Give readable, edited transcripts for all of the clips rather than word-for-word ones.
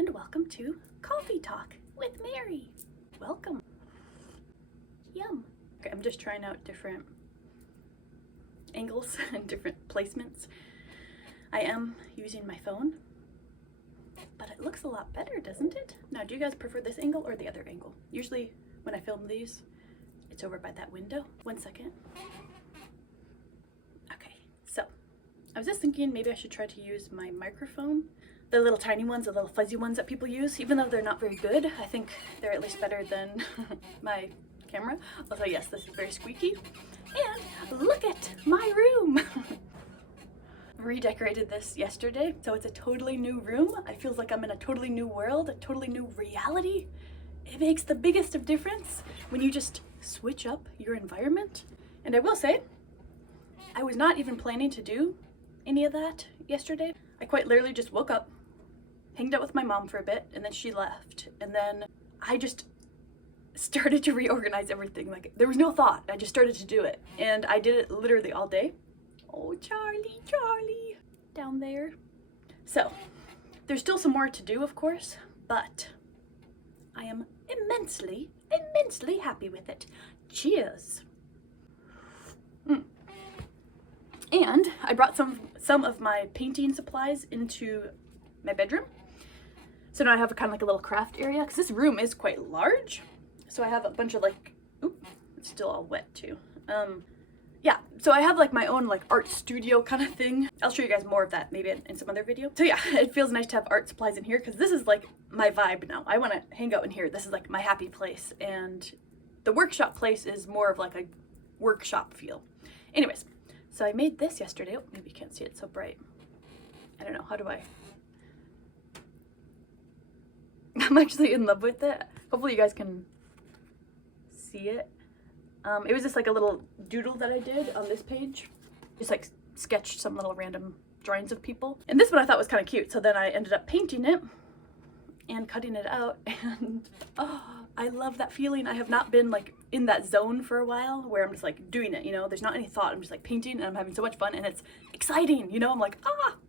and welcome to Coffee Talk with Mary. Welcome. Yum. Okay, I'm just trying out different angles and different placements. I am using my phone, but it looks a lot better, doesn't it? Now, do you guys prefer this angle or the other angle? Usually when I film these, it's over by that window. 1 second. Okay, so I was just thinking maybe I should try to use my microphone. The little tiny ones, the little fuzzy ones that people use, even though they're not very good, I think they're at least better than my camera. Although yes, this is very squeaky. And look at my room! Redecorated this yesterday, so it's a totally new room. I feel like I'm in a totally new world, a totally new reality. It makes the biggest of difference when you just switch up your environment. And I will say, I was not even planning to do any of that yesterday. I quite literally just woke up, hanged out with my mom for a bit, and then she left. And then I just started to reorganize everything. Like, there was no thought, I just started to do it. And I did it literally all day. Oh, Charlie, Charlie, down there. So, there's still some more to do, of course, but I am immensely, immensely happy with it. Cheers. And I brought some of my painting supplies into my bedroom. So now I have kind of like a little craft area, because this room is quite large. So I have a bunch of like, oop, it's still all wet too. Yeah, so I have like my own like art studio kind of thing. I'll show you guys more of that maybe in some other video. So yeah, it feels nice to have art supplies in here because this is like my vibe now. I want to hang out in here. This is like my happy place, and the workshop place is more of like a workshop feel. Anyways, so I made this yesterday. Oh, maybe you can't see it, it's so bright. I don't know, how do I? I'm actually in love with it. Hopefully you guys can see it. It was just like a little doodle that I did on this page. Just like sketched some little random drawings of people. And this one I thought was kind of cute. So then I ended up painting it and cutting it out. And oh, I love that feeling. I have not been like in that zone for a while where I'm just like doing it, you know, there's not any thought. I'm just like painting and I'm having so much fun and it's exciting, you know, I'm like,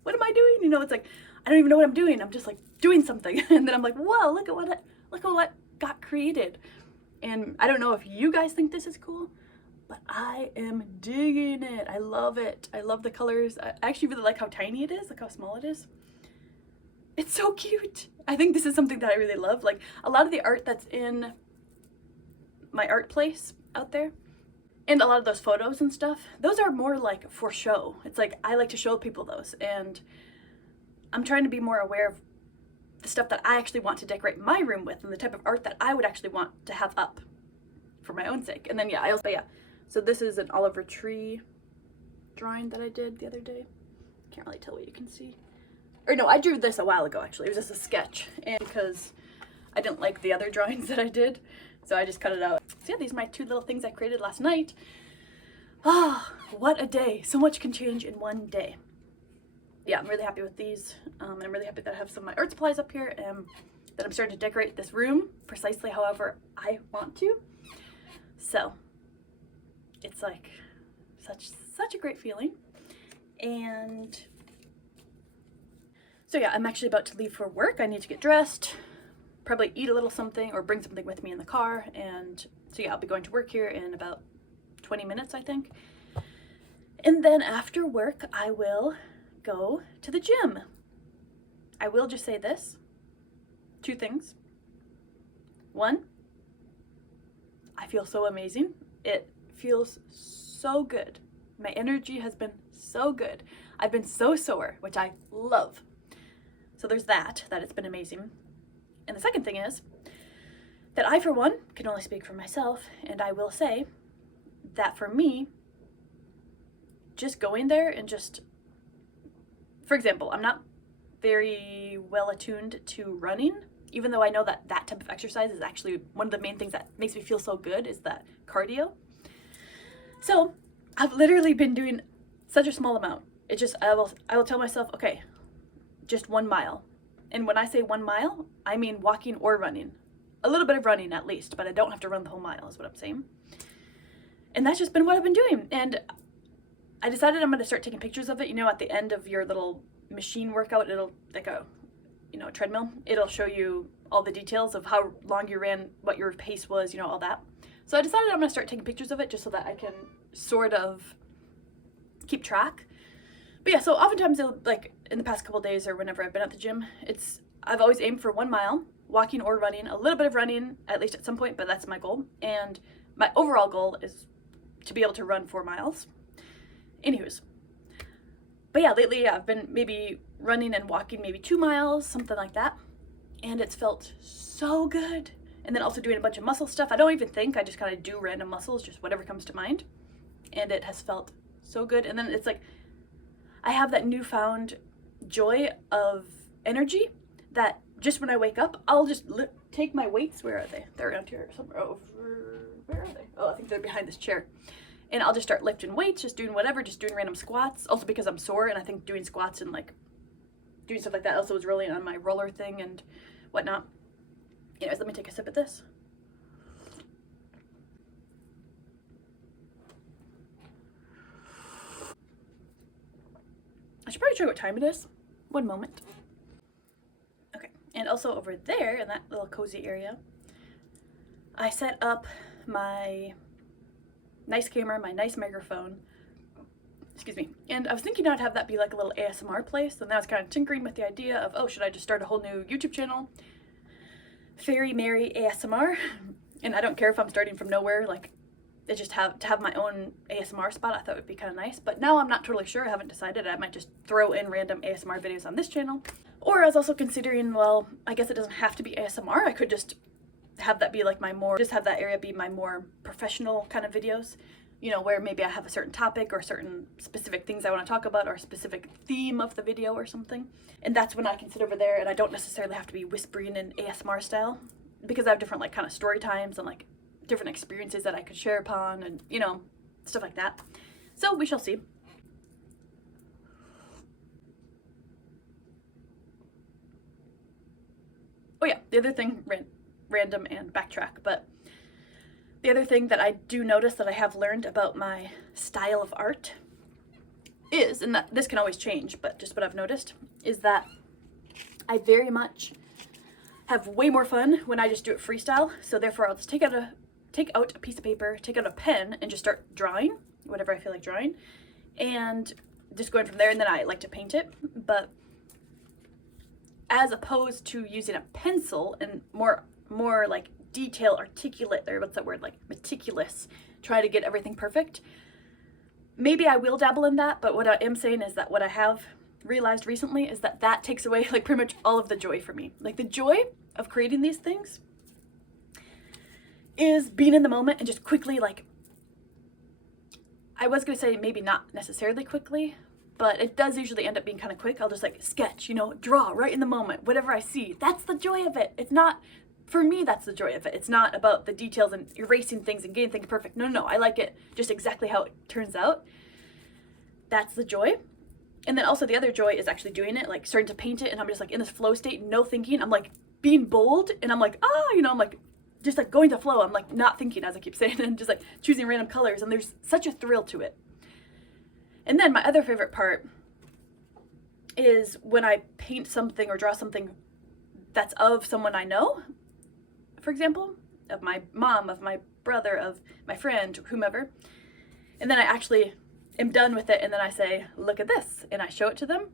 what am I doing? You know, it's like, I don't even know what I'm doing. I'm just like doing something. And then I'm like, whoa, look at what got created. And I don't know if you guys think this is cool, but I am digging it. I love it. I love the colors. I actually really like how tiny it is, like how small it is. It's so cute. I think this is something that I really love. Like a lot of the art that's in my art place out there, and a lot of those photos and stuff, those are more like for show. It's like I like to show people those, and I'm trying to be more aware of the stuff that I actually want to decorate my room with and the type of art that I would actually want to have up for my own sake. And then yeah, so this is an Oliver tree drawing that I did the other day. Can't really tell what you can see. Or no, I drew this a while ago actually. It was just a sketch, and because I didn't like the other drawings that I did, so I just cut it out. So yeah, these are my two little things I created last night. Ah, what a day. So much can change in one day. Yeah, I'm really happy with these. And I'm really happy that I have some of my art supplies up here and that I'm starting to decorate this room precisely however I want to. So it's like such a great feeling. And so yeah, I'm actually about to leave for work. I need to get dressed, probably eat a little something or bring something with me in the car. And so yeah, I'll be going to work here in about 20 minutes, I think. And then after work, I will go to the gym. I will just say this, 2 things. 1, I feel so amazing. It feels so good. My energy has been so good. I've been so sore, which I love. So there's that it's been amazing. And the second thing is that I, for one, can only speak for myself, and I will say that for me, just going there and just, for example, I'm not very well attuned to running, even though I know that that type of exercise is actually one of the main things that makes me feel so good is that cardio. So I've literally been doing such a small amount. It just, I will tell myself, okay, just 1 mile. And when I say 1 mile, I mean walking or running. A little bit of running at least, but I don't have to run the whole mile is what I'm saying. And that's just been what I've been doing. And I decided I'm going to start taking pictures of it. You know, at the end of your little machine workout, it'll like you know, treadmill, it'll show you all the details of how long you ran, what your pace was, you know, all that. So I decided I'm gonna start taking pictures of it just so that I can sort of keep track. But yeah, so oftentimes, like in the past couple days or whenever I've been at the gym, I've always aimed for 1 mile, walking or running, a little bit of running at least at some point, but that's my goal. And my overall goal is to be able to run 4 miles. Anywho's. But yeah, lately I've been maybe running and walking maybe 2 miles, something like that. And it's felt so good. And then also doing a bunch of muscle stuff. I don't even think, I just kind of do random muscles, just whatever comes to mind. And it has felt so good. And then it's like, I have that newfound joy of energy that just when I wake up, I'll just take my weights. Where are they? They're around here somewhere. Over, where are they? Oh, I think they're behind this chair. And I'll just start lifting weights, just doing whatever, just doing random squats. Also because I'm sore, and I think doing squats and like doing stuff like that also was really on my roller thing and whatnot. Anyways, let me take a sip of this. I should probably show you what time it is. 1 moment. Okay, and also over there in that little cozy area, I set up my nice camera, my nice microphone, excuse me, and I was thinking I'd have that be like a little ASMR place, and I was kind of tinkering with the idea of, oh, should I just start a whole new YouTube channel? Fairy Mary ASMR, and I don't care if I'm starting from nowhere, like, I just to have my own ASMR spot, I thought would be kind of nice, but now I'm not totally sure, I haven't decided. I might just throw in random ASMR videos on this channel, or I was also considering, well, I guess it doesn't have to be ASMR, I could just have that be like just have that area be my more professional kind of videos, you know, where maybe I have a certain topic or certain specific things I want to talk about or a specific theme of the video or something. And that's when I can sit over there and I don't necessarily have to be whispering in ASMR style, because I have different like kind of story times and like different experiences that I could share upon and, you know, stuff like that. So we shall see. Oh yeah, the other thing, random and backtrack, but the other thing that I do notice that I have learned about my style of art is, and that this can always change, but just what I've noticed is that I very much have way more fun when I just do it freestyle. So therefore I'll just take out a piece of paper, take out a pen, and just start drawing whatever I feel like drawing, and just going from there. And then I like to paint it, but as opposed to using a pencil and more like detail, articulate, or what's that word, like meticulous, try to get everything perfect. Maybe I will dabble in that, but what I am saying is that what I have realized recently is that that takes away like pretty much all of the joy for me. Like the joy of creating these things is being in the moment and just quickly, like, I was gonna say maybe not necessarily quickly, but it does usually end up being kind of quick. I'll just like sketch, you know, draw right in the moment, whatever I see. That's the joy of it. It's not, for me, that's the joy of it. It's not about the details and erasing things and getting things perfect. No, I like it just exactly how it turns out. That's the joy. And then also the other joy is actually doing it, like starting to paint it, and I'm just like in this flow state, no thinking. I'm like being bold, and I'm like, oh, you know, I'm like just like going to flow. I'm like not thinking, as I keep saying, and just like choosing random colors, and there's such a thrill to it. And then my other favorite part is when I paint something or draw something that's of someone I know, for example, of my mom, of my brother, of my friend, whomever, and then I actually am done with it, and then I say, look at this, and I show it to them.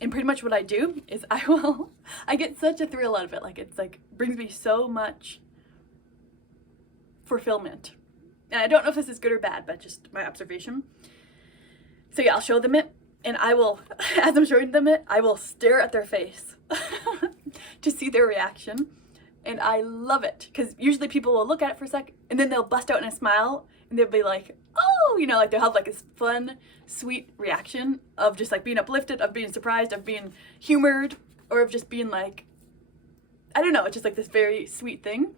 And pretty much what I do is I get such a thrill out of it. Like, it's like brings me so much fulfillment. And I don't know if this is good or bad, but just my observation. So yeah, I'll show them it, and I will, as I'm showing them it, I will stare at their face to see their reaction. And I love it, because usually people will look at it for a sec, and then they'll bust out in a smile, and they'll be like, oh, you know, like they'll have like this fun, sweet reaction of just like being uplifted, of being surprised, of being humored, or of just being like, I don't know, it's just like this very sweet thing.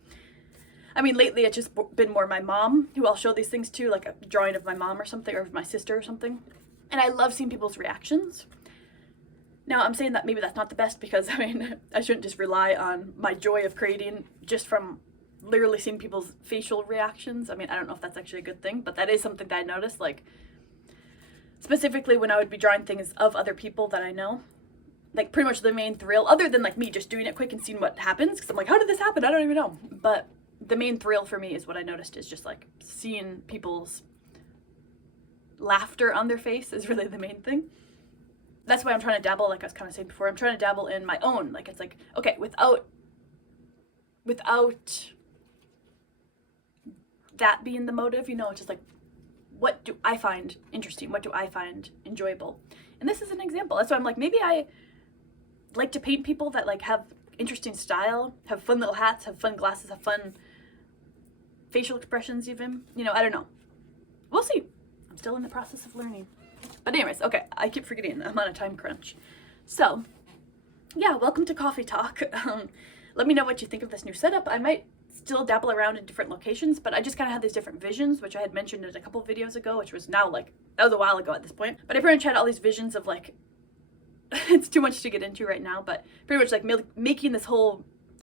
I mean, lately it's just been more my mom who I'll show these things to, like a drawing of my mom or something, or of my sister or something. And I love seeing people's reactions. Now, I'm saying that maybe that's not the best, because, I mean, I shouldn't just rely on my joy of creating just from literally seeing people's facial reactions. I mean, I don't know if that's actually a good thing, but that is something that I noticed, like, specifically when I would be drawing things of other people that I know. like pretty much the main thrill, other than like me just doing it quick and seeing what happens, because I'm like, how did this happen? I don't even know. But the main thrill for me is what I noticed is just like seeing people's laughter on their face is really the main thing. That's why I'm trying to dabble, like I was kind of saying before, I'm trying to dabble in my own, like it's like, okay, without that being the motive, you know, it's just like, what do I find interesting? What do I find enjoyable? And this is an example. That's why I'm like, maybe I like to paint people that like have interesting style, have fun little hats, have fun glasses, have fun facial expressions even. You know, I don't know. We'll see. I'm still in the process of learning. But anyways, okay, I keep forgetting. I'm on a time crunch. So, yeah, welcome to Coffee Talk. Let me know what you think of this new setup. I might still dabble around in different locations, but I just kind of had these different visions, which I had mentioned in a couple videos ago, which was now like, that was a while ago at this point. But I pretty much had all these visions of like, it's too much to get into right now, but pretty much like making this whole